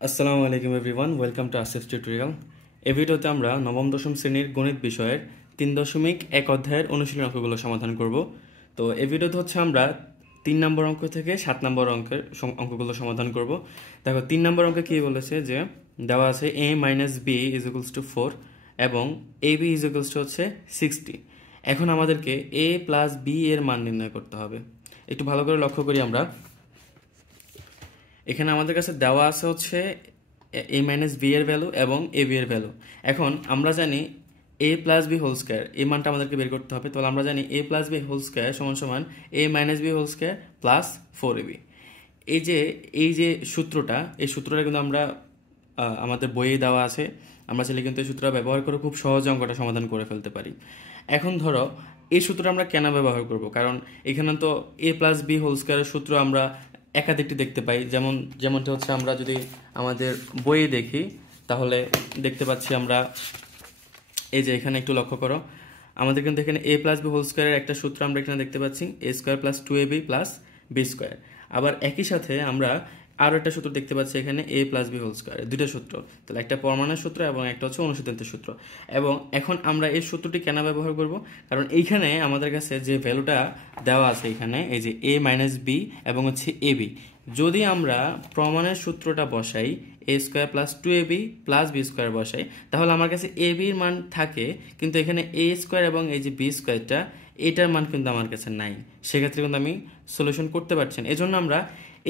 আসসালামু আলাইকুম everyone, welcome to Asif tutorial. এই ভিডিওতে আমরা নবম দশম শ্রেণীর গণিত বিষয়ের 3.1 অধ্যায়ের অনুশীলনী অঙ্কগুলো সমাধান করব। তো এই ভিডিওতে আমরা 3 নম্বর অঙ্ক থেকে 7 নম্বর অঙ্কের অঙ্কগুলো সমাধান করব। দেখো 3 নম্বর অঙ্কে কী বলেছে যে দেওয়া আছে a minus B is equals to 4 এবং A B is equals to 60। এখন আমাদেরকে a প্লাস বি এর মান নির্ণয় করতে হবে। একটু ভালো করে লক্ষ্য করি আমরা। এখানে আমাদের কাছে দেওয়া আছে এ মাইনাস বি এর ভ্যালু এবং এ বি এর ভ্যালু। এখন আমরা জানি A plus B whole square, এই মানটা আমাদেরকে বের করতে হবে। তাহলে আমরা জানি A plus B whole square সমান সমান A minus B whole square plus 4ab। এই যে সূত্রটা, এই সূত্রটা কিন্তু আমরা আমাদের বইয়ে দেওয়া আছে। আমরা চাইলে কিন্তু এই সূত্রটা ব্যবহার করে খুব সহজে অঙ্কটা সমাধান করে ফেলতে পারি। এখন ধরো এই সূত্রটা আমরা কেন ব্যবহার করব, কারণ এখানে তো এ প্লাস বি হোল স্কোয়ারের সূত্র আমরা একাধিকটি দেখতে পাই। যেমনটা আমরা যদি আমাদের বইয়ে দেখি তাহলে দেখতে পাচ্ছি আমরা, এই যে এখানে একটু লক্ষ্য করো, আমাদের কিন্তু এখানে এ প্লাস বি হোল স্কোয়ারের একটা সূত্র আমরা এখানে দেখতে পাচ্ছি, A square plus 2ab plus B square. আবার একই সাথে আমরা আরও একটা সূত্র দেখতে পাচ্ছি এখানে এ প্লাস বি হোল স্কোয়ার, দুইটা সূত্র। তাহলে একটা পরমাণুর সূত্র এবং একটা অনুসিদ্ধান্তের সূত্র। এবং এখন আমরা এই সূত্রটি কেন ব্যবহার করব, কারণ এইখানে আমাদের কাছে যে ভ্যালুটা দেওয়া আছে এখানে, এই যে এ মাইনাস বি এবং এ বি, যদি আমরা প্রমাণের সূত্রটা বসাই A square plus 2ab plus B square বসাই, তাহলে আমার কাছে এ বির মান থাকে, কিন্তু এখানে এ স্কোয়ার এবং এই যে বি স্কোয়ারটা, এটার মান কিন্তু আমার কাছে নাই। সেক্ষেত্রে কিন্তু আমি সলিউশন করতে পারছি না। এজন্য আমরা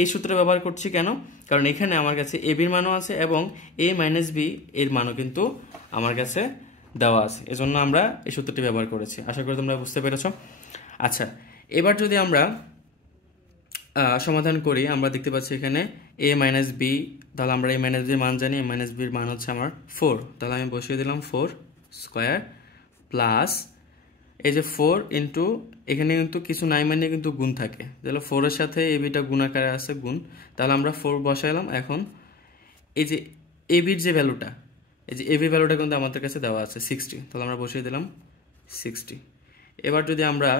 এই সূত্র ব্যবহার করছি। কেন? কারণ এখানে আমার কাছে এ বির মানও আছে এবং এ মাইনাস বি এর মানও কিন্তু আমার কাছে দেওয়া আছে। এজন্য আমরা এই সূত্রটি ব্যবহার করেছি। আশা করি তোমরা বুঝতে পেরেছ। আচ্ছা, এবার যদি আমরা সমাধান করি, আমরা দেখতে পাচ্ছি এখানে এ মাইনাস বি। তাহলে আমরা এ মাইনাস বির মান জানি, এ মাইনাস বির মান হচ্ছে আমার 4। তাহলে আমি বসিয়ে দিলাম 4 স্কোয়ার প্লাস এই যে 4 ইন্টু, এখানে কিন্তু কিছু নাই মানে কিন্তু গুণ থাকে, তাহলে 4-এর সাথে এ বিটা গুণ আকারে আছে, গুণ। তাহলে আমরা 4 বসাইলাম। এখন এই যে এ বির যে ভ্যালুটা, এই যে এ বির ভ্যালুটা কিন্তু আমাদের কাছে দেওয়া আছে 60। তাহলে আমরা বসিয়ে দিলাম 60। এবার যদি আমরা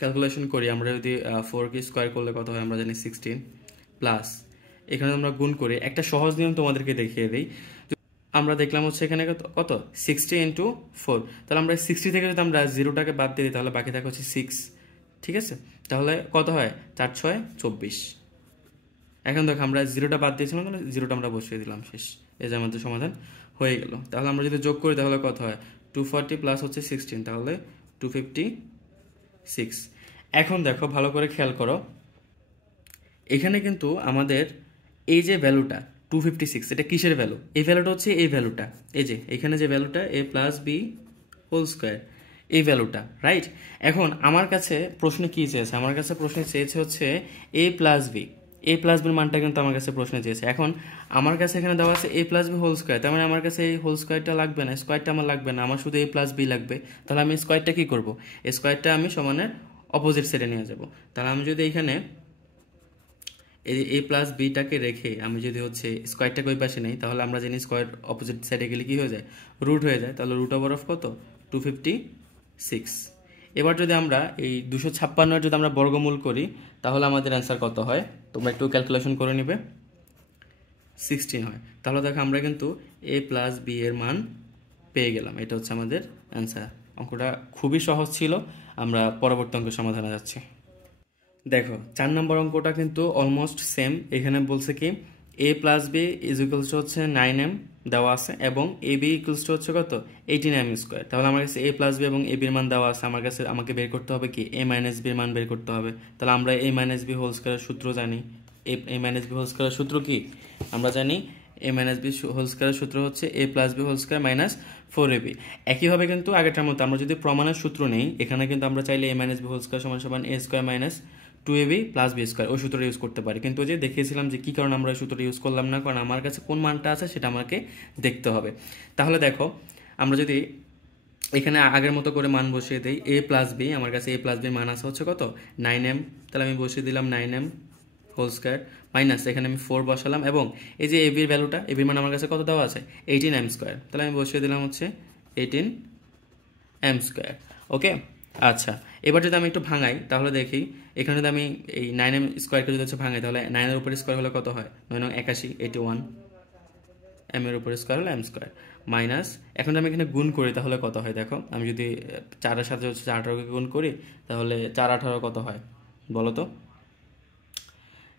ক্যালকুলেশন করি, আমরা যদি 4কে স্কোয়ার করলে কত হয় আমরা জানি 16, প্লাস এখানে আমরা গুণ করে একটা সহজ নিয়ম তোমাদেরকে দেখিয়ে দিই। আমরা দেখলাম এখানে কত 60 ইন্টু 4। তাহলে আমরা 60 থেকে যদি আমরা 0টাকে বাদ দিয়ে দিই তাহলে বাকি থাকে 6। ঠিক আছে, তাহলে কত হয় 4 6 24। এখন দেখো আমরা 0টা বাদ দিয়েছিলাম, তাহলে 0টা আমরা বসিয়ে দিলাম, শেষ। এই যে আমাদের সমাধান হয়ে গেল। তাহলে আমরা যদি যোগ করি তাহলে কত হয় 240 প্লাস 16, তাহলে 256। এখন দেখো ভালো করে খেয়াল করো, এখানে কিন্তু আমাদের এই যে ভ্যালুটা 256, এটা কিসের ভ্যালু? এই ভ্যালুটা হচ্ছে এই ভ্যালুটা, এই যে এখানে যে ভ্যালুটা এ প্লাস বি হোল স্কোয়ার, এই ভ্যালুটা, রাইট? এখন আমার কাছে প্রশ্নে কি চেয়েছে? আমার কাছে প্রশ্নে চেয়েছে এ প্লাস বি, এ প্লাস বির মানটা কিন্তু আমার কাছে প্রশ্নে চেয়েছে। এখন আমার কাছে এখানে দেওয়া আছে এ প্লাস বি হোল স্কোয়ার, তার মানে আমার কাছে এই হোল স্কোয়ারটা লাগবে না, স্কোয়ারটা আমার লাগবে না, আমার শুধু এ প্লাস বি লাগবে। তাহলে আমি স্কোয়ারটা কি করব? এই স্কোয়ারটা আমি সমানের অপোজিট সাইডে নিয়ে যাব। তাহলে আমি যদি এখানে এই এ প্লাস বিটাকে রেখে আমি যদি স্কোয়ারটাকে ওই পাশে নেই, তাহলে আমরা জানি স্কোয়ার অপোজিট সাইডে গেলে কি হয়ে যায়, রুট হয়ে যায়। তাহলে রুট ওভার অফ কত 256। এবার যদি আমরা এই 256 যদি আমরা বর্গমূল করি তাহলে আমাদের অ্যান্সার কত হয় তোমরা একটু ক্যালকুলেশন করে নিবে, 16 হয়। তাহলে দেখো আমরা কিন্তু এ প্লাস বি এর মান পেয়ে গেলাম। এটা হচ্ছে আমাদের অ্যান্সার। অঙ্কটা খুবই সহজ ছিল। আমরা পরবর্তী অঙ্কের সমাধানে যাচ্ছি। দেখো 4 নম্বর অঙ্কটা কিন্তু অলমোস্ট সেম। এখানে বলছে কি A plus B is equals to 9m দেওয়া আছে এবং এ বি ইকুয়ালস টু কত 18m স্কোয়ার। তাহলে আমার কাছে এ প্লাস বি এবং এ বির মান দেওয়া আছে, আমাকে বের করতে হবে কি এ মাইনাস বির মান বের করতে হবে। তাহলে আমরা এ মাইনাস বি হোল স্কোয়ারের সূত্র জানি। এ মাইনাস বি হোল স্কোয়ারের সূত্র কি আমরা জানি, এ মাইনাস বি হোল স্কোয়ারের সূত্র হচ্ছে A plus B whole square minus 4ab। একইভাবে কিন্তু আগেরটার মতো আমরা যদি প্রমাণের সূত্র নেই, এখানে কিন্তু আমরা চাইলে A minus B whole square সমান সমান A square minus 2ab plus B square ওই সূত্রটা ইউজ করতে পারি। কিন্তু যে দেখিয়েছিলাম যে কী কারণে আমরা ওই সূত্রটা ইউজ করলাম না, কারণ আমার কাছে কোন মানটা আছে সেটা আমাকে দেখতে হবে। তাহলে দেখো আমরা যদি এখানে আগের মতো করে মান বসিয়ে দিই, এ প্লাস বি, আমার কাছে এ প্লাস বি মান আছে কত 9m। তাহলে আমি বসিয়ে দিলাম 9m হোল স্কোয়ার মাইনাস এখানে আমি 4 বসালাম, এবং এই যে এ বির ভ্যালুটা, এ বির মান আমার কাছে কত দেওয়া আছে 18m স্কোয়ার। তাহলে আমি বসিয়ে দিলাম 18m স্কোয়ার। ওকে, আচ্ছা। এবার যদি আমি একটু ভাঙাই তাহলে দেখি, এখানে যদি আমি এই 9m স্কোয়ারকে যদি ভাঙাই তাহলে 9-এর উপরে স্কোয়ার হলে কত হয় 9 81, 81। এম এর উপরে স্কোয়ার হলে এম স্কোয়ার মাইনাস, এখন আমি এখানে গুণ করি তাহলে কত হয় দেখো, আমি যদি 4-এর সাথে হচ্ছে 18কে গুণ করি তাহলে 4-18 কত হয় বলো তো?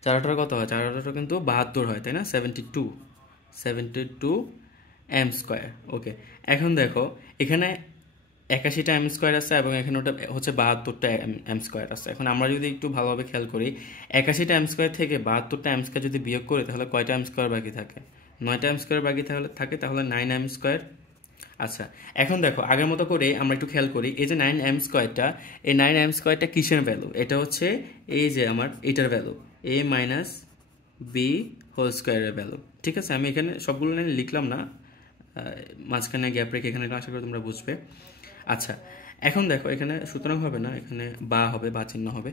4-18 কত হয়? 4-18 কিন্তু 72 হয়, তাই না? 72 এম স্কোয়ার। ওকে, এখন দেখো এখানে 81টা এম স্কোয়ার আছে এবং এখানে ওটা হচ্ছে 72টা এম স্কোয়ার আছে। এখন আমরা যদি একটু ভালোভাবে খেয়াল করি, 81টা এম স্কোয়ার থেকে 72টা এম স্কোয়ার যদি বিয়োগ করি তাহলে কয়টা এম স্কোয়ার বাকি থাকে? 9টা এম স্কোয়ার বাকি তাহলে 9 এম স্কোয়ার। আচ্ছা, এখন দেখো আগের মতো করে আমরা একটু খেয়াল করি, এই যে 9 এম স্কোয়ারটা, এই 9 এম স্কোয়ারটা কিসের ভ্যালু? এটা হচ্ছে এই যে আমার এটার ভ্যালু, এ মাইনাস বি হোল স্কোয়ারের ভ্যালু। ঠিক আছে, আমি এখানে সবগুলো লাইন লিখলাম না, মাঝখানে গ্যাপ রেখে এখানে আশা করি তোমরা বুঝবে। আচ্ছা, এখন দেখো এখানে সুতরাং হবে না, এখানে বা হবে, বা চিহ্ন হবে।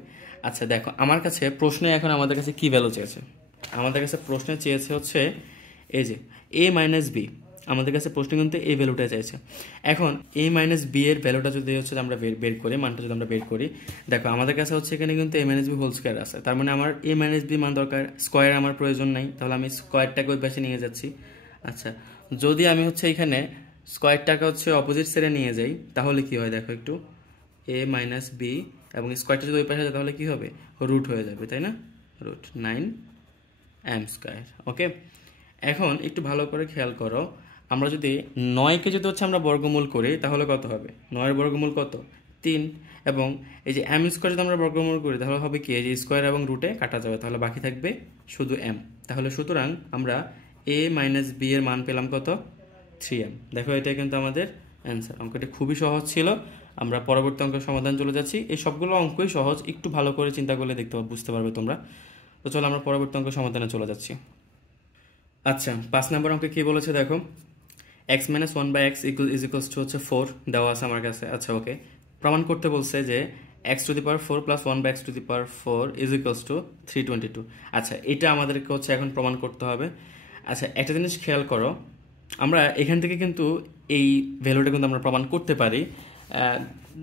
আচ্ছা দেখো, আমার কাছে প্রশ্নে এখন আমাদের কাছে কি ভ্যালু চেয়েছে? আমাদের কাছে প্রশ্নে চেয়েছে হচ্ছে এই যে এ মাইনাস বি, আমাদের কাছে প্রশ্ন কিন্তু এই ভ্যালুটা চাইছে। এখন এ মাইনাস বি এর ভ্যালুটা যদি হচ্ছে আমরা বের করি, মানটা যদি আমরা বের করি, দেখো আমাদের কাছে হচ্ছে এখানে কিন্তু এ মাইনাস বি হোল স্কোয়ার আছে, তার মানে আমার এ মাইনাস বি মান দরকার, স্কোয়ার আমার প্রয়োজন নাই, তাহলে আমি স্কোয়ারটাকে ওই পাশে নিয়ে যাচ্ছি। আচ্ছা, যদি আমি হচ্ছে এখানে স্কোয়ারটাকে হচ্ছে অপোজিট সাইডে নিয়ে যাই তাহলে কি হয় দেখো একটু, এ মাইনাস বি এবং স্কোয়ারটা যদি ওই পাশে যায় তাহলে কি হবে? রুট হয়ে যাবে, তাই না? Root 9 M square. ওকে, এখন একটু ভালো করে খেয়াল করো, আমরা যদি 9কে যদি হচ্ছে আমরা বর্গমূল করি তাহলে কত হবে? 9-এর বর্গমূল কত? 3। এবং এই যে এম স্কোয়ার যদি আমরা বর্গমূল করি তাহলে হবে কি, এই যে স্কোয়ার এবং রুটে কাটা যাবে, তাহলে বাকি থাকবে শুধু এম। তাহলে সুতরাং আমরা এ মাইনাস বি এর মান পেলাম কত? 3m। দেখো এটা কিন্তু আমাদের অ্যান্সার। অঙ্কটি খুবই সহজ ছিল। আমরা পরবর্তী অঙ্কের সমাধান চলে যাচ্ছি। এই সবগুলো অঙ্কই সহজ, একটু ভালো করে চিন্তা করলে বুঝতে পারবে তোমরা। তো চলো আমরা পরবর্তী অঙ্কের সমাধানে চলে যাচ্ছি। আচ্ছা, 5 নম্বর অঙ্কে কি বলেছে দেখো, x minus 1/x is equals two হচ্ছে 4 দেওয়া আছে আমার কাছে। আচ্ছা ওকে, প্রমাণ করতে বলছে যে x to the power 4 plus 1/x to the power 4 is equals two 322। আচ্ছা, এটা আমাদেরকে হচ্ছে এখন প্রমাণ করতে হবে। আচ্ছা, একটা জিনিস খেয়াল করো, আমরা এখান থেকে কিন্তু এই ভ্যালুটা কিন্তু আমরা প্রমাণ করতে পারি।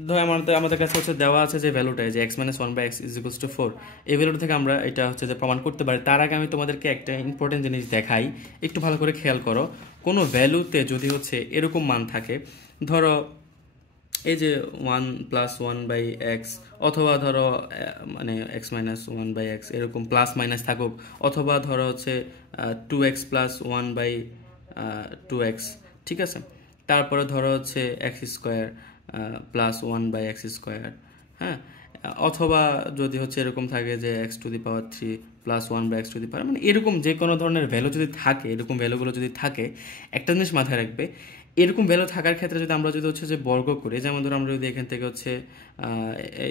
ধর আমাদের কাছে হচ্ছে দেওয়া আছে যে ভ্যালুটা, যে x minus 1/x is equals to 4, এই ভ্যালুটা থেকে আমরা এটা হচ্ছে যে প্রমাণ করতে পারি। তার আগে আমি তোমাদেরকে একটা ইম্পর্টেন্ট জিনিস দেখাই, একটু ভালো করে খেয়াল করো। কোনো ভ্যালুতে যদি হচ্ছে এরকম মান থাকে, ধরো এই যে 1 প্লাস 1/x, অথবা ধরো মানে x মাইনাস 1/x এরকম প্লাস মাইনাস থাকুক, অথবা ধরো হচ্ছে 2x প্লাস 1/2x, ঠিক আছে? তারপরে ধরো হচ্ছে x square plus 1/x square, হ্যাঁ? অথবা যদি হচ্ছে এরকম থাকে যে x to the power 3 plus 1/x to the power, মানে এরকম যে কোনো ধরনের ভ্যালু যদি থাকে, এরকম ভ্যালুগুলো যদি থাকে, একটা জিনিস মাথায় রাখবে, এরকম ভ্যালু থাকার ক্ষেত্রে যদি আমরা যদি হচ্ছে যে বর্গ করি, যেমন ধরো আমরা যদি এখান থেকে হচ্ছে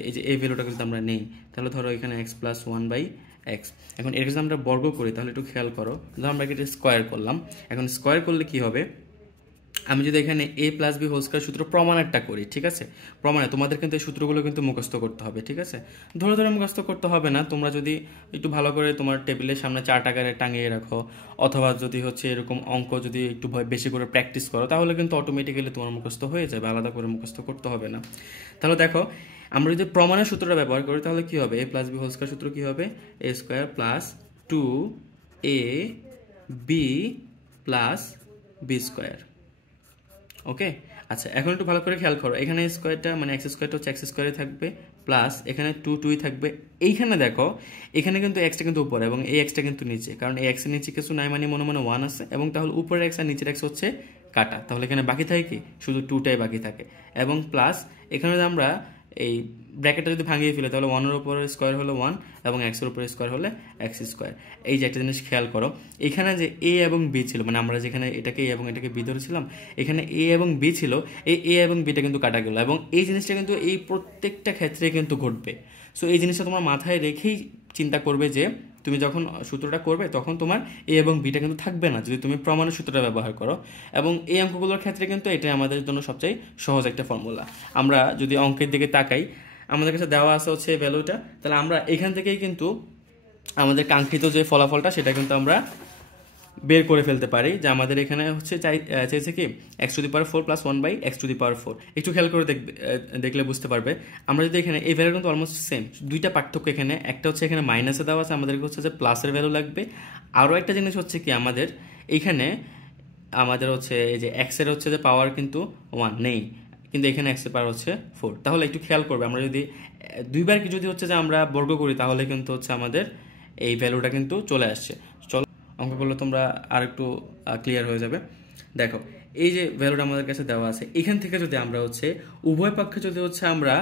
এই যে এই ভ্যালুটাকে যদি আমরা নেই, তাহলে ধরো এখানে x প্লাস 1/x, এখন এর যদি আমরা বর্গ করি তাহলে একটু খেয়াল করো, ধরো আমরা এটা স্কোয়ার করলাম। এখন স্কোয়ার করলে কি হবে, আমি যদি এখানে a plus B whole square সূত্র প্রমাণেরটা করি, ঠিক আছে? প্রমাণে তোমাদের কিন্তু এই সূত্রগুলো কিন্তু মুখস্থ করতে হবে, ঠিক আছে? ধরে ধরে মুখস্থ করতে হবে না, তোমরা যদি একটু ভালো করে তোমার টেবিলের সামনে চার্ট আকারে টাঙিয়ে রাখো, অথবা যদি হচ্ছে এরকম অঙ্ক যদি একটু বেশি করে প্র্যাকটিস করো, তাহলে কিন্তু অটোমেটিক্যালি তোমার মুখস্থ হয়ে যাবে, আলাদা করে মুখস্থ করতে হবে না। তাহলে দেখো, আমরা যদি প্রমাণের সূত্রটা ব্যবহার করি তাহলে কি হবে, a plus B whole square সূত্র কি হবে, a square plus 2ab plus B square. Okay, আচ্ছা এখন একটু ভালো করে খেয়াল করো, এখানে স্কোয়ারটা মানে এক্স স্কোয়ারটা হচ্ছে এক্স স্কোয়ারে থাকবে, প্লাস এখানে 2 থাকবে। এইখানে দেখো, এখানে কিন্তু এক্সটা কিন্তু উপরে এবং এই এক্সটা কিন্তু নিচে, কারণ এই এক্সের নিচে কিছু নাই, মানে মনে 1 আছে, এবং তাহলে উপরের এক্স আর নিচের এক্স হচ্ছে কাটা, তাহলে এখানে বাকি থাকে কি, শুধু 2টাই বাকি থাকে। এবং প্লাস এখানে যদি আমরা এই ব্র্যাকেটটা যদি ভাঙিয়ে ফেলে তাহলে 1-এর উপরে স্কোয়ার হলো 1 এবং এক্সের উপরে স্কোয়ার হলে এক্স স্কোয়ার। এই যে একটা জিনিস খেয়াল করো, এখানে যে এ এবং বি ছিল, মানে আমরা যেখানে এটাকে এ এবং এটাকে বি ধরেছিলাম, এখানে এ এবং বি ছিল, এই এ এবং বিটা কিন্তু কাটা গেল, এবং এই জিনিসটা কিন্তু এই প্রত্যেকটা ক্ষেত্রে কিন্তু ঘটবে। সো এই জিনিসটা তোমার মাথায় রেখেই চিন্তা করবে যে তুমি যখন সূত্রটা করবে তখন তোমার এ এবং বিটা কিন্তু থাকবে না, যদি তুমি প্রমাণের সূত্রটা ব্যবহার করো। এবং এই অঙ্কগুলোর ক্ষেত্রে কিন্তু এটাই আমাদের জন্য সবচেয়ে সহজ একটা ফর্মুলা। আমরা যদি অঙ্কের দিকে তাকাই, আমাদের কাছে দেওয়া আছে হচ্ছে ভ্যালুটা, তাহলে আমরা এখান থেকেই কিন্তু আমাদের কাঙ্ক্ষিত যে ফলাফলটা সেটা কিন্তু আমরা বের করে ফেলতে পারি, যে আমাদের এখানে হচ্ছে চাইছে কি x to the power 4 plus 1/x to the power 4। একটু খেয়াল করে দেখলে বুঝতে পারবে, আমরা যদি এখানে এই ভ্যালু কিন্তু অলমোস্ট সেম, দুইটা পার্থক্য এখানে, একটা হচ্ছে এখানে মাইনাসে দেওয়া আছে, আমাদেরকে হচ্ছে যে প্লাসের ভ্যালু লাগবে। আরও একটা জিনিস হচ্ছে কি, আমাদের এখানে আমাদের হচ্ছে এই যে এক্স এর হচ্ছে যে পাওয়ার কিন্তু 1 নেই, কিন্তু এখানে এক্স এর পাওয়ার হচ্ছে 4। তাহলে একটু খেয়াল করবে, আমরা যদি দুইবার কি যদি হচ্ছে যে আমরা বর্গ করি তাহলে কিন্তু হচ্ছে আমাদের এই ভ্যালুটা কিন্তু চলে আসছে। চলো অঙ্কগুলো তোমরা আর একটু ক্লিয়ার হয়ে যাবে। দেখো এই যে ভ্যালুটা আমাদের কাছে দেওয়া আছে, এখান থেকে যদি আমরা হচ্ছে উভয় পক্ষে যদি হচ্ছে আমরা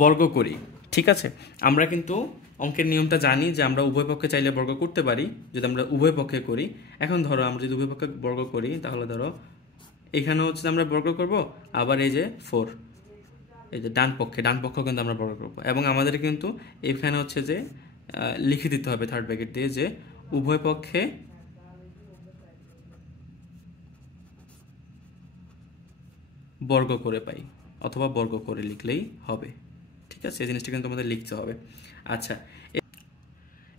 বর্গ করি, ঠিক আছে, আমরা কিন্তু অঙ্কের নিয়মটা জানি যে আমরা উভয় পক্ষে চাইলে বর্গ করতে পারি যদি আমরা উভয় পক্ষে করি। এখন ধরো আমরা যদি উভয় পক্ষে বর্গ করি তাহলে ধরো এখানে হচ্ছে আমরা বর্গ করব, আবার এই যে 4 এই যে ডান পক্ষ কিন্তু আমরা বর্গ করব, এবং আমাদের কিন্তু এখানে হচ্ছে যে লিখে দিতে হবে থার্ড ব্র্যাকেট দিয়ে যে উভয় পক্ষে বর্গ করে পাই, অথবা বর্গ করে লিখলেই হবে। ঠিক আছে, এই জিনিসটা কিন্তু আমাদের লিখতে হবে। আচ্ছা,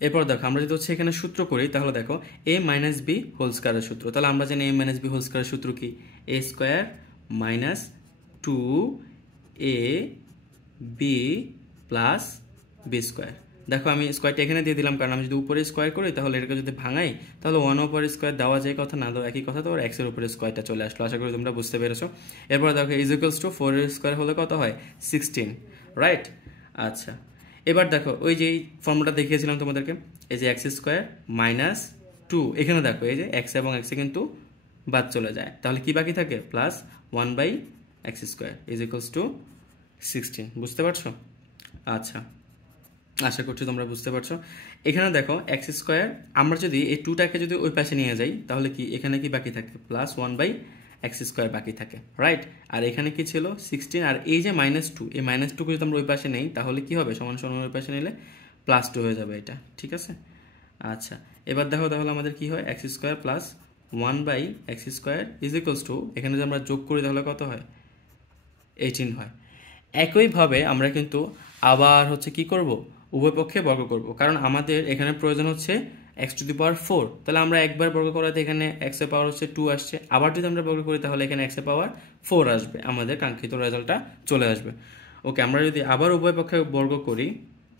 এরপর দেখো আমরা যদি হচ্ছে এখানে সূত্র করি তাহলে দেখো a মাইনাস বি হোল স্কয়ারের সূত্র, তাহলে আমরা জানি a মাইনাস বি হোল স্কয়ারের সূত্র কি, a square minus 2a B plus B square. দেখো আমি স্কয়ারটা এখানে দিয়ে দিলাম, কারণ আমি যদি উপরে স্কয়ার করি তাহলে এটাকে যদি ভাঙাই তাহলে 1 উপর স্কয়ার দেওয়া যায় কথা না, একই কথা, তো এক্স এর উপরে স্কয়ারটা চলে আসলো। আশা করি তোমরা বুঝতে পেরেছো। এরপর দেখো ইজ ইকুয়ালস টু 4 এর স্কয়ার হলে কত হয়, 16, রাইট। আচ্ছা, এবার দেখো ওই যে ফর্মুলাটা দেখিয়েছিলাম তোমাদেরকে, এই যে এক্স স্কোয়ার মাইনাস 2, এখানে দেখো এই যে এক্স এবং এক্সে কিন্তু বাদ চলে যায়, তাহলে কি বাকি থাকে, plus 1 by X square is equals to 16। বুঝতে পারছো? আচ্ছা, আশা করছি তোমরা বুঝতে পারছো। এখানে দেখো এক্স স্কোয়ার, আমরা যদি এই 2টাকে যদি ওই পাশে নিয়ে যাই তাহলে কি এখানে কি বাকি থাকে, প্লাস 1 বাই এক্স স্কোয়ার বাকি থাকে, রাইট। আর এখানে কি ছিল 16, আর এই যে -2, এই -2 যদি আমরা ওই পাশে নেই তাহলে কি হবে, সমান সমান ওই পাশে নিলে +2 হয়ে যাবে এটা, ঠিক আছে। আচ্ছা, এবার দেখো তাহলে আমাদের কি হয়, X square plus 1 by X square is equals to, এখানে যদি আমরা যোগ করি তাহলে কত হয়, 18 হয়। একইভাবে আমরা কিন্তু আবার হচ্ছে কি করব, উভয় পক্ষে বর্গ করব, কারণ আমাদের এখানে প্রয়োজন হচ্ছে x⁴। তাহলে আমরা একবার বর্গ করাতে এখানে x এর পাওয়ার হচ্ছে 2 আসছে, আবার যদি আমরা বর্গ করি তাহলে এখানে x এর পাওয়ার 4 আসবে, আমাদের কাঙ্ক্ষিত রেজাল্টটা চলে আসবে। ওকে, আমরা যদি আবার উভয় পক্ষে বর্গ করি,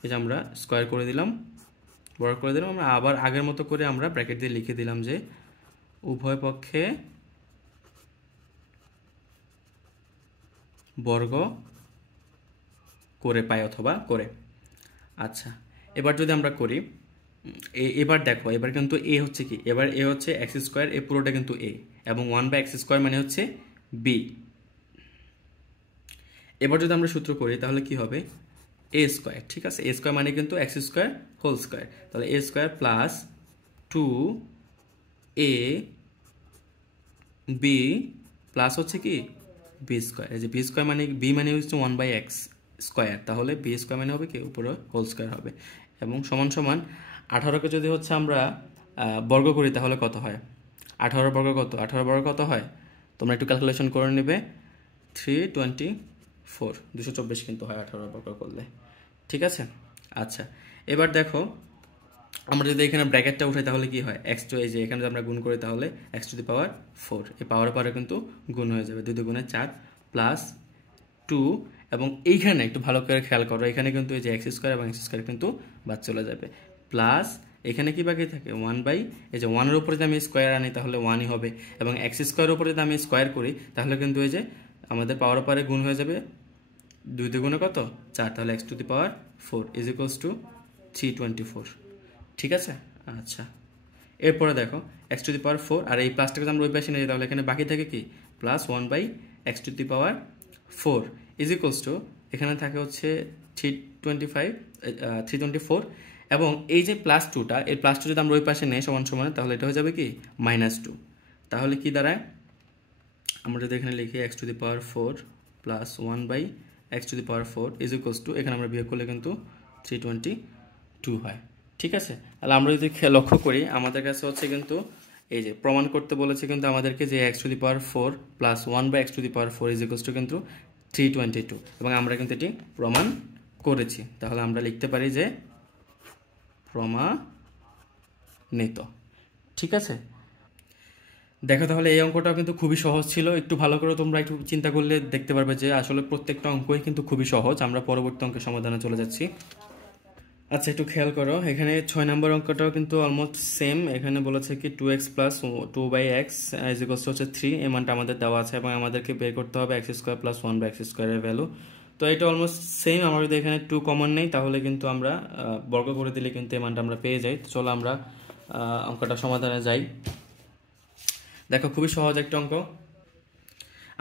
এই যে আমরা স্কয়ার করে দিলাম, বর্গ করে দিলাম, আমরা আবার আগের মতো করে আমরা ব্র্যাকেট দিয়ে লিখে দিলাম যে উভয় পক্ষে বর্গ করে পাই অথবা করে। আচ্ছা, এবার যদি আমরা করি, এবার দেখো এবার কিন্তু এ হচ্ছে কি, এবার এ হচ্ছে এক্স স্কোয়ার, এ পুরোটা কিন্তু এ, এবং 1 বাই এক্স স্কোয়ার মানে হচ্ছে বি। এবার যদি আমরা সূত্র করি তাহলে কি হবে, এ স্কোয়ার, ঠিক আছে, এ স্কোয়ার মানে কিন্তু এক্স স্কোয়ার হোল স্কোয়ার, তাহলে A square plus 2a B plus হচ্ছে কি বি স্কোয়ার, এই যে বি স্কোয়ার মানে বি মানে হচ্ছে 1 বাই এক্স স্কোয়ার, তাহলে বি স্কোয়ার মানে হবে কি উপরে হোল স্কোয়ার হবে, এবং সমান সমান 18কে যদি হচ্ছে আমরা বর্গ করি তাহলে কত হয়, 18 বর্গ কত, 18 বর্গ কত হয়, তোমরা একটু ক্যালকুলেশন করে নেবে, 324, 224 কিন্তু হয় 18 বর্গ করলে, ঠিক আছে। আচ্ছা, এবার দেখো আমরা যদি এখানে ব্র্যাকেটটা উঠাই তাহলে কি হয়, এক্স টু, এই যে এখানে যদি আমরা গুণ করি তাহলে এক্স টু দি পাওয়ার 4, এই পাওয়ার পরে কিন্তু গুণ হয়ে যাবে, 2 দুগুণে 4 প্লাস 2, এবং এইখানে একটু ভালো করে খেয়াল করো, এখানে কিন্তু এই যে এক্স স্কোয়ার এবং এক্স স্কোয়ার কিন্তু বাদ চলে যাবে, প্লাস এখানে কি বাকি থাকে 1 বাই, এই যে 1 এর উপরে যদি আমি স্কোয়ার আনি তাহলে 1ই হবে, এবং এক্স স্কোয়ারের উপরে যদি আমি স্কোয়ার করি তাহলে কিন্তু এই যে আমাদের পাওয়ার পরে গুণ হয়ে যাবে, 2 দুগুণে কত 4, তাহলে x to the power 4 is equals two 324, ঠিক আছে। আচ্ছা, এরপরে দেখো এক্স টু দি পাওয়ার 4, আর এই প্লাসটাকে যদি আমরা ওই পাশে নিয়ে যাই তাহলে এখানে বাকি থাকে কি, plus 1 by X to the power 4 is equals to, এখানে থাকে হচ্ছে 324, এবং এই যে প্লাস 2টা, এই প্লাস 2 যদি আমরা ওই পাশে নেই সমান সমান তাহলে এটা হয়ে যাবে কি -2, তাহলে কি দাঁড়ায়, আমরা যদি এখানে লিখি X to the power 4 plus 1 by X to the power 4 is equals to, এখানে আমরা বিয়োগ করলে কিন্তু 322 হয়, ঠিক আছে। তাহলে আমরা যদি লক্ষ্য করি আমাদের কাছে হচ্ছে কিন্তু এই যে প্রমাণ করতে বলেছে কিন্তু আমাদেরকে যে X to the power 4 plus 1 by X to the power 4 is equals to কিন্তু 322, এবং আমরা কিন্তু এটি প্রমাণ করেছি, তাহলে আমরা লিখতে পারি যে প্রমাণিত, ঠিক আছে। দেখো তাহলে এই অঙ্কটাও কিন্তু খুবই সহজ ছিল, একটু ভালো করে তোমরা একটু চিন্তা করলে দেখতে পারবে যে আসলে প্রত্যেকটা অঙ্কই কিন্তু খুবই সহজ। আমরা পরবর্তী অঙ্কের সমাধানে চলে যাচ্ছি। আচ্ছা, একটু খেয়াল করো, এখানে 6 নম্বর অঙ্কটাও কিন্তু অলমোস্ট সেম। এখানে বলেছে কি 2x plus 2/x is equals two হচ্ছে 3, এই মানটা আমাদের দেওয়া আছে এবং আমাদেরকে বের করতে হবে এক্স স্কোয়ার প্লাস 1/x² এর ভ্যালু। তো এটা অলমোস্ট সেম। আমরা যদি এখানে 2 কমন নেই তাহলে কিন্তু আমরা বর্গ করে দিলে কিন্তু এই মানটা আমরা পেয়ে যাই। তো চলো আমরা অঙ্কটা সমাধানে যাই। দেখো, খুবই সহজ একটা অঙ্ক।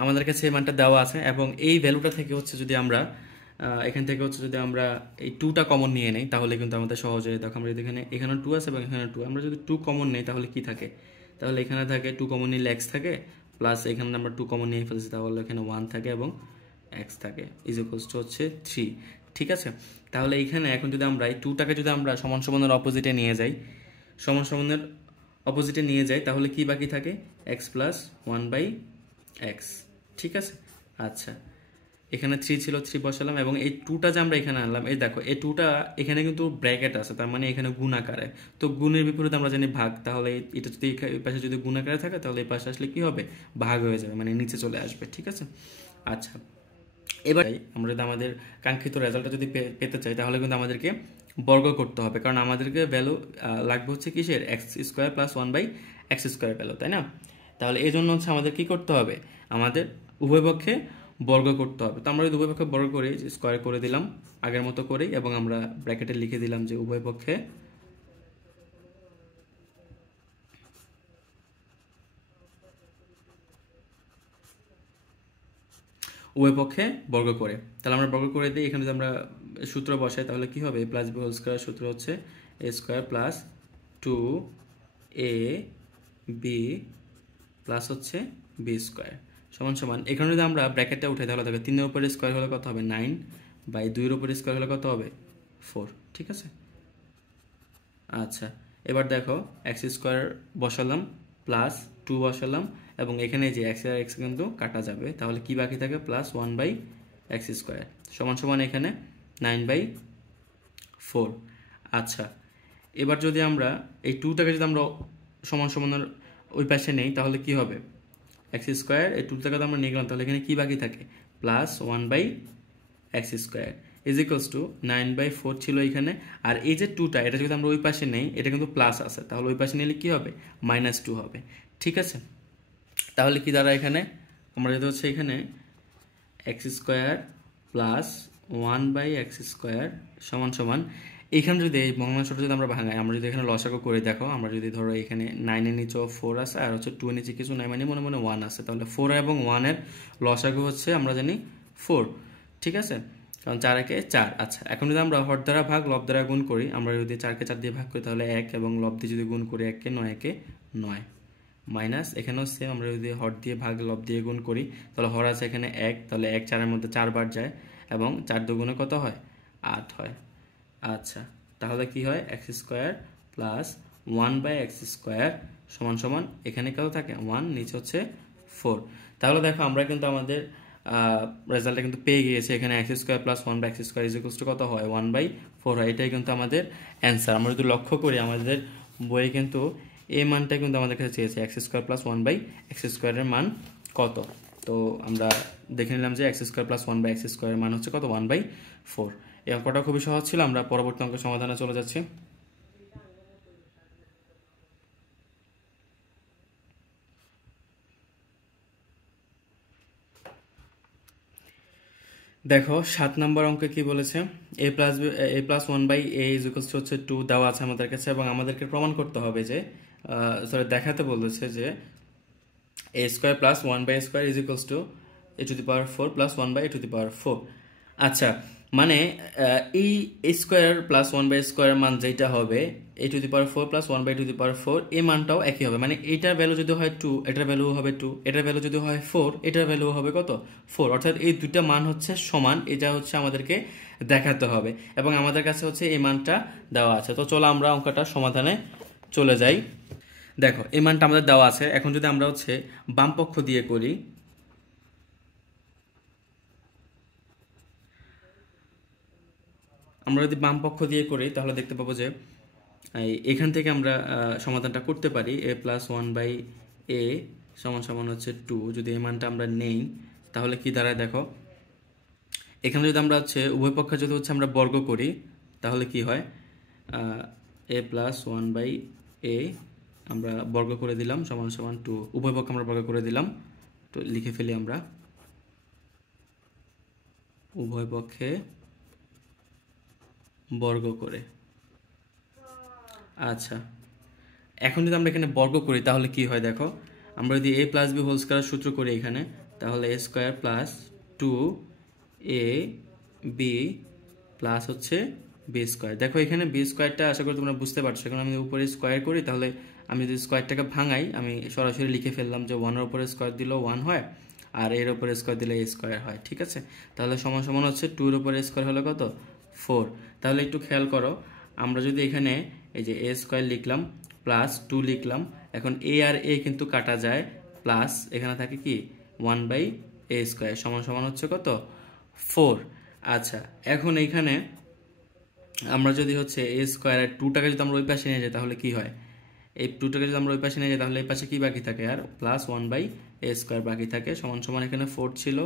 আমাদের কাছে এই মানটা দেওয়া আছে এবং এই ভ্যালুটা থেকে হচ্ছে যদি আমরা এখান থেকে হচ্ছে যদি আমরা এই 2টা কমন নিয়ে নেই তাহলে কিন্তু আমাদের সহজে, দেখো আমরা যদি এখানে 2 আছে এবং এখানে 2, আমরা যদি 2 কমন নেই তাহলে কি থাকে, তাহলে এখানে থাকে 2 কমন নিলে x থাকে, প্লাস এখানে আমরা 2 কমন নিয়ে ফেলছি তাহলে এখানে 1 থাকে এবং x থাকে, ইজ ইকুয়ালস টু হচ্ছে 3। ঠিক আছে, তাহলে এইখানে এখন যদি আমরা এই 2টাকে যদি আমরা সমান সমানের অপোজিটে নিয়ে যাই, সমান সমানের অপোজিটে নিয়ে যাই তাহলে কি বাকি থাকে, x প্লাস 1/x। ঠিক আছে, আচ্ছা, এখানে 3 ছিল, 3 বসালাম এবং এই 2টা যে আমরা এখানে আনলাম, এই দেখো এই 2টা এখানে কিন্তু ব্র্যাকেট আছে, তার মানে এখানে গুণ আকারে। তো গুণের বিপরীতে আমরা জানি ভাগ, তাহলে এটা যদি এই পাশে যদি গুণ আকারে থাকে তাহলে এই পাশে আসলে কি হবে, ভাগ হয়ে যাবে, মানে নিচে চলে আসবে। ঠিক আছে, আচ্ছা, এবার আমরা যদি আমাদের কাঙ্ক্ষিত রেজাল্টটা যদি পেতে চাই তাহলে কিন্তু আমাদেরকে বর্গ করতে হবে, কারণ আমাদেরকে ভ্যালু লাগবে হচ্ছে কিসের, x² প্লাস 1/x² ভ্যালু, তাই না? তাহলে এই জন্য হচ্ছে আমাদের কি করতে হবে, আমাদের উভয় পক্ষে বর্গ করতে হবে। তো আমরা যদি উভয় পক্ষে বর্গ করি, স্কোয়ার করে দিলাম আগের মতো করেই এবং আমরা ব্র্যাকেটে লিখে দিলাম যে উভয় পক্ষে বর্গ করে। তাহলে আমরা বর্গ করে দিই, এখানে যদি আমরা সূত্র বসাই তাহলে কি হবে, প্লাস বি হোল স্কোয়ার সূত্র হচ্ছে a² প্লাস 2ab প্লাস হচ্ছে b² সমান সমান, এখানে যদি আমরা ব্র্যাকেটটা উঠে তাহলে দেখো 3 এর উপরে স্কোয়ার হলে কত হবে, 9/2 এর উপরে স্কোয়ার হলে কত হবে, 4। ঠিক আছে, আচ্ছা, এবার দেখো x² বসালাম প্লাস 2 বসালাম এবং এখানে যে x আর x কিন্তু কাটা যাবে, তাহলে কি বাকি থাকে, প্লাস 1/x² সমান সমান এখানে 9/4। আচ্ছা, এবার যদি আমরা এই 2টাকে যদি আমরা সমান সমানের ওই পাশে নেই তাহলে কি হবে, x² এই 2টাকে তো আমরা নিয়ে গেলাম, তাহলে এখানে কি বাকি থাকে, plus 1/x² is equals two 9/4 ছিল এখানে। আর এই যে 2টা, এটা যদি আমরা ওই পাশে নেই, এটা কিন্তু প্লাস আছে, তাহলে ওই পাশে নিলে কি হবে, -2 হবে। ঠিক আছে, তাহলে কি দ্বারা এখানে আমরা যদি হচ্ছে এখানে x² প্লাস 1/x² সমান সমান, এইখানে যদি এই ভগ্নাংশটা যদি আমরা ভাঙাই, আমরা যদি এখানে লসাগু করে দেখো, আমরা যদি ধরো এখানে 9 এর নিচেও 4 আছে আর হচ্ছে 2 এর নিচে কিছু নাই, মানে মনে মনে 1 আছে, তাহলে 4 এবং 1 এর লসাগু হচ্ছে আমরা জানি 4। ঠিক আছে, কারণ 4 একে 4। আচ্ছা, এখন যদি আমরা হর দ্বারা ভাগ লব দ্বারা গুণ করি, আমরা যদি 4কে 4 দিয়ে ভাগ করি তাহলে 1 এবং লব দিয়ে যদি গুণ করি 1কে 9 একে 9 মাইনাস, এখানেও সেম, আমরা যদি হর দিয়ে ভাগ লব দিয়ে গুণ করি তাহলে হর আছে এখানে 1, তাহলে 1 4 এর মধ্যে 4 বার যায় এবং 4 দুগুণে কত হয়, 8 হয়। আচ্ছা, তাহলে কি হয়, x² প্লাস 1/x² সমান সমান এখানে কত থাকে, 1, নিচে হচ্ছে 4। তাহলে দেখো আমরা কিন্তু আমাদের রেজাল্টটা কিন্তু পেয়ে গিয়েছে, এখানে x² plus 1/x² is equals two কত হয়, 1/4 হয়। এটাই কিন্তু আমাদের অ্যান্সার। আমরা যদি লক্ষ্য করি আমাদের বইয়ে কিন্তু এই মানটা কিন্তু আমাদের কাছে চেয়েছে, x² প্লাস 1/x² এর মান কত। তো আমরা দেখে নিলাম যে x² প্লাস 1/x² এর মান হচ্ছে কত, 1/4। এই অঙ্কটা খুবই সহজ ছিল। আমরা পরবর্তী অঙ্কের সমাধানে চলে যাচ্ছি। দেখো 7 নম্বর অঙ্কে কি বলেছে, a+1/a ইজ ইকুয়ালস টু হচ্ছে 2 দেওয়া আছে আমাদের কাছে এবং আমাদেরকে প্রমাণ করতে হবে যে দেখাতে বলেছে যে a² plus 1/a² is equals two a⁴ plus 1/a⁴। আচ্ছা, মানে এই a² প্লাস 1/a² এর মান যেটা হবে a⁴ প্লাস 1/a⁴, এই মানটাও একই হবে, মানে এইটার ভ্যালু যদি হয় 2, এটার ভ্যালু হবে 2, এটার ভ্যালু যদি হয় 4, এটার ভ্যালু হবে কত, 4। অর্থাৎ এই দুইটা মান হচ্ছে সমান, এটা হচ্ছে আমাদেরকে দেখাতে হবে এবং আমাদের কাছে হচ্ছে এই মানটা দেওয়া আছে। তো চলো আমরা অঙ্কটা সমাধানে চলে যাই। দেখো, এই মানটা আমাদের দেওয়া আছে, এখন যদি আমরা হচ্ছে বাম পক্ষ দিয়ে করি, আমরা যদি বাম পক্ষ দিয়ে করি তাহলে দেখতে পাবো যে এখান থেকে আমরা সমাধানটা করতে পারি, a+1/a সমান সমান হচ্ছে 2। যদি এই মানটা আমরা নেই তাহলে কি দাঁড়ায়, দেখো এখানে যদি আমরা হচ্ছে উভয় পক্ষে যদি হচ্ছে আমরা বর্গ করি তাহলে কি হয়, এ প্লাস 1/a আমরা বর্গ করে দিলাম সমান সমান 2, উভয় পক্ষে আমরা বর্গ করে দিলাম। তো লিখে ফেলি আমরা, উভয় পক্ষে বর্গ করে। আচ্ছা, এখন যদি আমরা এখানে বর্গ করি তাহলে কি হয় দেখো, আমরা যদি a plus B whole square সূত্র করি এখানে, তাহলে a square plus 2ab plus হচ্ছে বি স্কয়ার। দেখো এখানে বি স্কয়ারটা আশা করি তোমরা বুঝতে পারছো। এখন আমি উপরে স্কয়ার করি, তাহলে আমি যদি স্কয়ারটাকে ভাঙাই, আমি সরাসরি লিখে ফেললাম যে 1 এর উপরে স্কয়ার দিলেও 1 হয়, আর এর উপরে স্কয়ার দিলে a স্কয়ার হয়। ঠিক আছে, তাহলে সমান সমান হচ্ছে 2 এর উপরে স্কয়ার হলো কত, 4। তাহলে একটু খেয়াল করো, আমরা যদি এখানে এই যে a স্কয়ার লিখলাম প্লাস 2 লিখলাম, এখন a আর a কিন্তু কাটা যায়, প্লাস এখানে থাকে কি 1/a স্কয়ার সমান সমান হচ্ছে কত, 4। আচ্ছা, এখন এইখানে আমরা যদি হচ্ছে a স্কয়ার আর 2টাকে যদি আমরা ওই পাশে নিয়ে যাই তাহলে কি হয়, এই 2টাকে যদি আমরা ওই পাশে নিয়ে যাই তাহলে এই পাশে কি বাকি থাকে, আর প্লাস 1/a স্কয়ার বাকি থাকে সমান সমান এখানে 4 ছিল,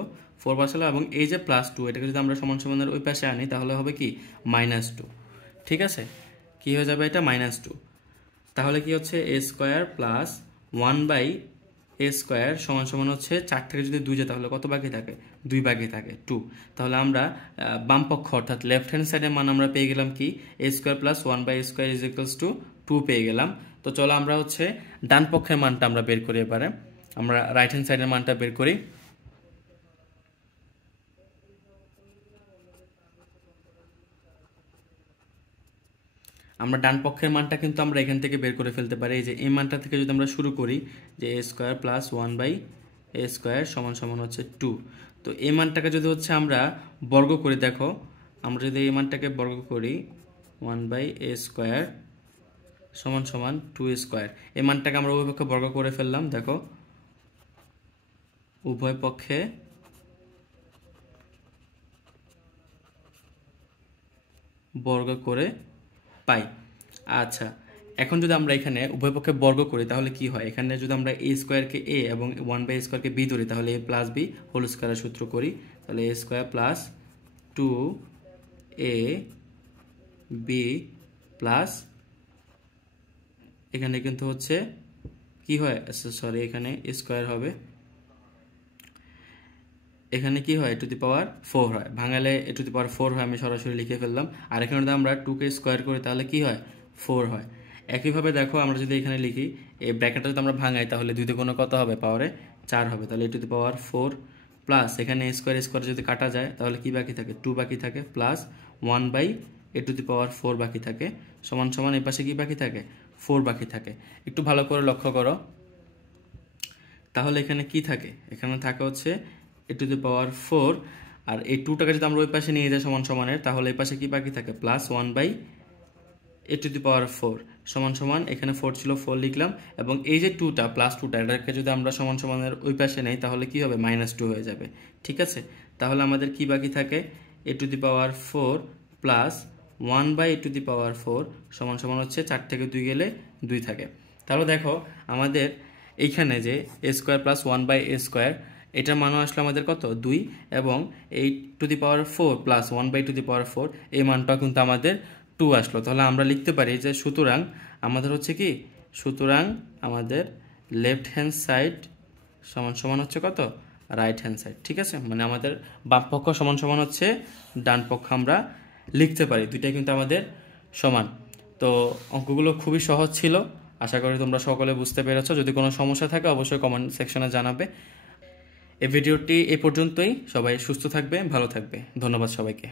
4 বসালো, এবং এই যে প্লাস 2 এটাকে যদি আমরা সমান সমানের ওই পাশে আনি তাহলে হবে কি -2। ঠিক আছে, কি হয়ে যাবে এটা -2। তাহলে কি হচ্ছে a square plus 1/a square সমান সমান হচ্ছে 4 থেকে যদি 2 যায় তাহলে কত বাকি থাকে, 2 বাকি থাকে, 2। তাহলে আমরা বাম পক্ষ অর্থাৎ লেফট হ্যান্ড সাইডের মান আমরা পেয়ে গেলাম কি, a square plus 1/a square is equals two 2 পেয়ে গেলাম। তো চলো আমরা হচ্ছে ডান পক্ষের মানটা আমরা বের করি। এবারে আমরা রাইট হ্যান্ড সাইডের মানটা বের করি। আমরা ডান পক্ষের মানটা কিন্তু আমরা এখান থেকে বের করে ফেলতে পারি। এই যে এই মানটা থেকে যদি আমরা শুরু করি, যে a square plus 1/a square সমান সমান হচ্ছে 2। তো এই মানটাকে যদি হচ্ছে আমরা বর্গ করি, দেখো আমরা যদি এই মানটাকে বর্গ করি 1/a স্কয়ার সমান সমান 2 স্কয়ার, এই মানটাকে আমরা উভয় পক্ষে বর্গ করে ফেললাম। দেখো উভয় পক্ষে বর্গ করে পাই। আচ্ছা, এখন যদি আমরা এখানে উভয় পক্ষে বর্গ করি তাহলে কি হয়, এখানে যদি আমরা a স্কয়ারকে a এবং 1/a স্কয়ারকে b ধরি তাহলে a প্লাস b হোল স্কয়ারের সূত্র করি, তাহলে a square plus 2ab plus এখানে কিন্তু হচ্ছে কি হয়, সরি এখানে স্কয়ার হবে, এখানে কি হয়, টু দি পাওয়ার 4 হয়, ভাঙালে টু দি পাওয়ার 4 হয়, আমি সরাসরি লিখে ফেললাম। আর এখানে যদি আমরা 2কে স্কয়ার করি তাহলে কি হয়, 4 হয়। একইভাবে দেখো আমরা যদি এখানে লিখি, এই ব্র্যাকেটটা যদি আমরা ভাঙাই তাহলে 2 দিয়ে গুণ কত হবে, পাওয়ারে 4 হবে, তাহলে টু দি পাওয়ার 4 প্লাস এখানে স্কয়ার স্কয়ার যদি কাটা যায় তাহলে কি বাকি থাকে, 2 বাকি থাকে, plus 1/a to the power 4 বাকি থাকে সমান সমান এই পাশে কি বাকি থাকে, 4 বাকি থাকে। একটু ভালো করে লক্ষ্য করো, তাহলে এখানে কি থাকে, এখানে থাকে হচ্ছে a টু দি পাওয়ার 4, আর এই 2টাকে যদি আমরা ওই পাশে নিয়ে যাই সমান সমানের, তাহলে এই পাশে কি বাকি থাকে, plus 1/a to the power 4 সমান সমান এখানে 4 ছিল, 4 লিখলাম, এবং এই যে 2টা প্লাস 2টা এটাকে যদি আমরা সমান সমানের ওই পাশে নেই তাহলে কি হবে, -2 হয়ে যাবে। ঠিক আছে, তাহলে আমাদের কি বাকি থাকে, a to the power 4 plus 1/a to the power 4 সমান সমান হচ্ছে 4 থেকে 2 গেলে 2 থাকে। তাহলে দেখো আমাদের এইখানে যে a square plus 1/a square এটার মানও আসলে আমাদের কত, 2, এবং এই to the power 4 plus 1/2 to the power 4 এই মানটা কিন্তু আমাদের 2 আসলো। তাহলে আমরা লিখতে পারি যে সুতরাং আমাদের হচ্ছে কি, সুতরাং আমাদের লেফট হ্যান্ড সাইড সমান সমান হচ্ছে কত, রাইট হ্যান্ড সাইড। ঠিক আছে, মানে আমাদের বাম পক্ষ সমান সমান হচ্ছে ডান পক্ষ আমরা লিখতে পারি, দুইটাই কিন্তু আমাদের সমান। তো অঙ্কগুলো খুবই সহজ ছিল, আশা করি তোমরা সকলে বুঝতে পেরেছো। যদি কোনো সমস্যা থাকে অবশ্যই কমেন্ট সেকশনে জানাবে। এই ভিডিওটি এ পর্যন্তই, সবাই সুস্থ থাকবে, ভালো থাকবে, ধন্যবাদ সবাইকে।